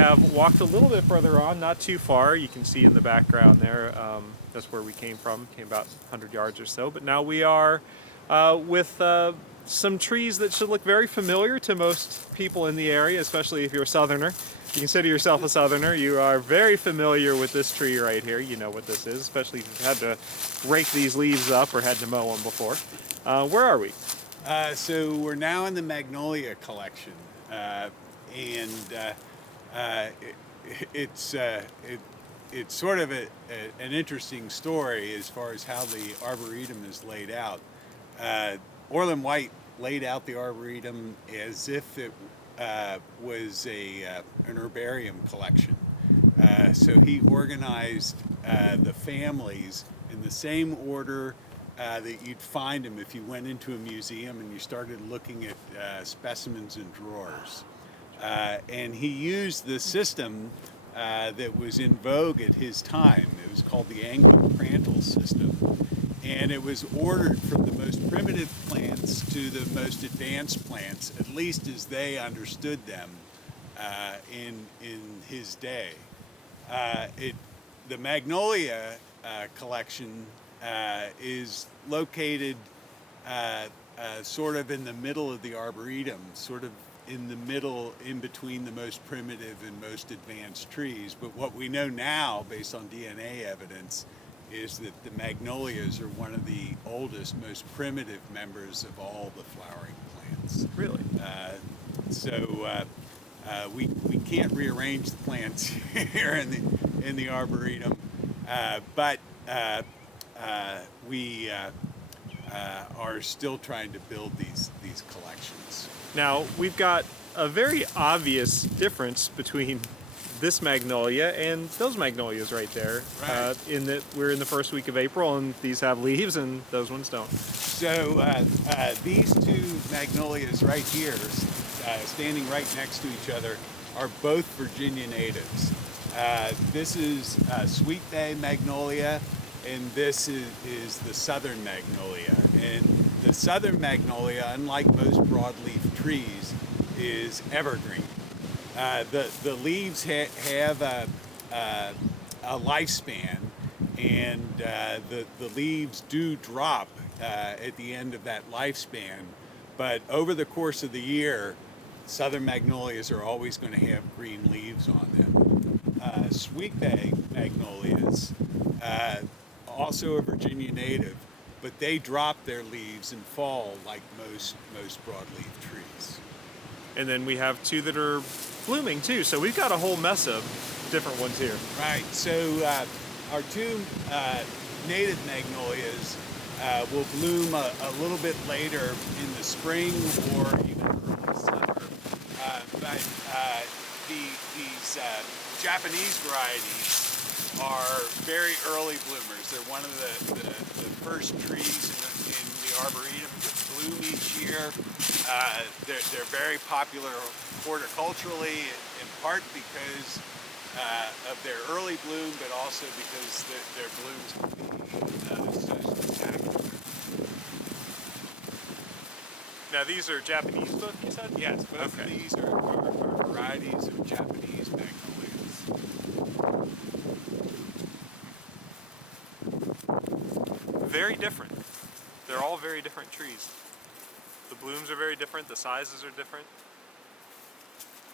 have walked a little bit further on, not too far. You can see in the background there, that's where we came from, came about 100 yards or so. But now we are with some trees that should look very familiar to most people in the area, especially if you're a southerner. If you consider yourself a southerner, you are very familiar with this tree right here. You know what this is, especially if you've had to rake these leaves up or had to mow them before. Where are we? So we're now in the magnolia collection, and it's sort of an interesting story as far as how the Arboretum is laid out. Orland White laid out the Arboretum as if it was an herbarium collection. So he organized the families in the same order that you'd find them if you went into a museum and you started looking at specimens in drawers. And he used the system that was in vogue at his time. It was called the Anglo-Prantal system. And it was ordered from the most primitive plants to the most advanced plants, at least as they understood them in his day. The magnolia collection is located sort of in the middle of the Arboretum, sort of in the middle, in between the most primitive and most advanced trees. But what we know now, based on DNA evidence, is that the magnolias are one of the oldest, most primitive members of all the flowering plants. Really? So we can't rearrange the plants here in the Arboretum, but we are still trying to build these collections. Now, we've got a very obvious difference between this magnolia and those magnolias right there. Right. In that we're in the first week of April and these have leaves and those ones don't. So these two magnolias right here, standing right next to each other, are both Virginia natives. This is Sweet Bay magnolia, and this is the southern magnolia. And the southern magnolia, unlike most broadleaf trees, is evergreen. The leaves have a lifespan, and the leaves do drop at the end of that lifespan. But over the course of the year, southern magnolias are always going to have green leaves on them. Sweet Bay magnolias, also a Virginia native, but they drop their leaves in fall like most broadleaf trees. And then we have two that are blooming too, so we've got a whole mess of different ones here. Right, so our two native magnolias will bloom a little bit later in the spring or even early summer. But these Japanese varieties are very early bloomers. They're one of the first trees in the Arboretum to bloom each year. They're very popular horticulturally, in part because of their early bloom, but also because their blooms can be so spectacular. Now these are Japanese book, you said? Yes, both of these are varieties of Japanese magnolias. Very different. They're all very different trees. The blooms are very different, the sizes are different.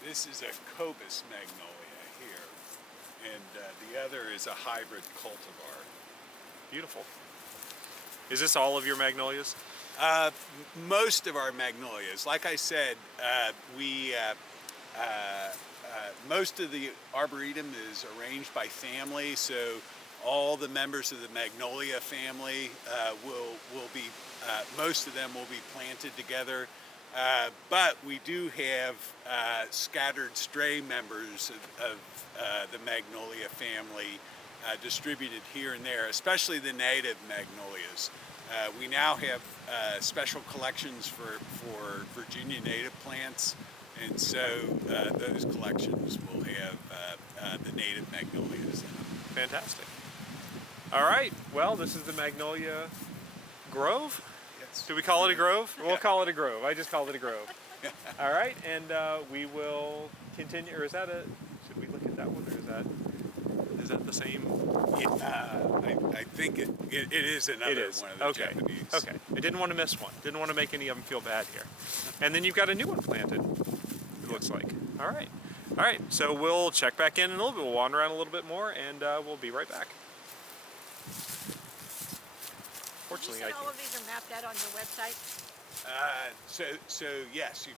This is a Cobus magnolia here, and the other is a hybrid cultivar. Beautiful. Is this all of your magnolias? Most of our magnolias. Like I said, most of the Arboretum is arranged by family, so all the members of the magnolia family will be, most of them will be planted together. But we do have scattered stray members of the magnolia family distributed here and there, especially the native magnolias. We now have special collections for Virginia native plants, and so those collections will have the native magnolias in them. Fantastic. All right, well, this is the Magnolia Grove. Yes. Do we call it a grove? Yeah. We'll call it a grove. I just called it a grove. All right, and we will continue, or is that a... Did we look at that one, or is that the same? I think it is another It is. one of the Okay. Japanese. Okay. I didn't want to miss one. Didn't want to make any of them feel bad here. And then you've got a new one planted. It looks like. All right. All right. So we'll check back in a little bit. We'll wander around a little bit more, and we'll be right back. Did you Fortunately, say all of these are mapped out on your website? So yes, you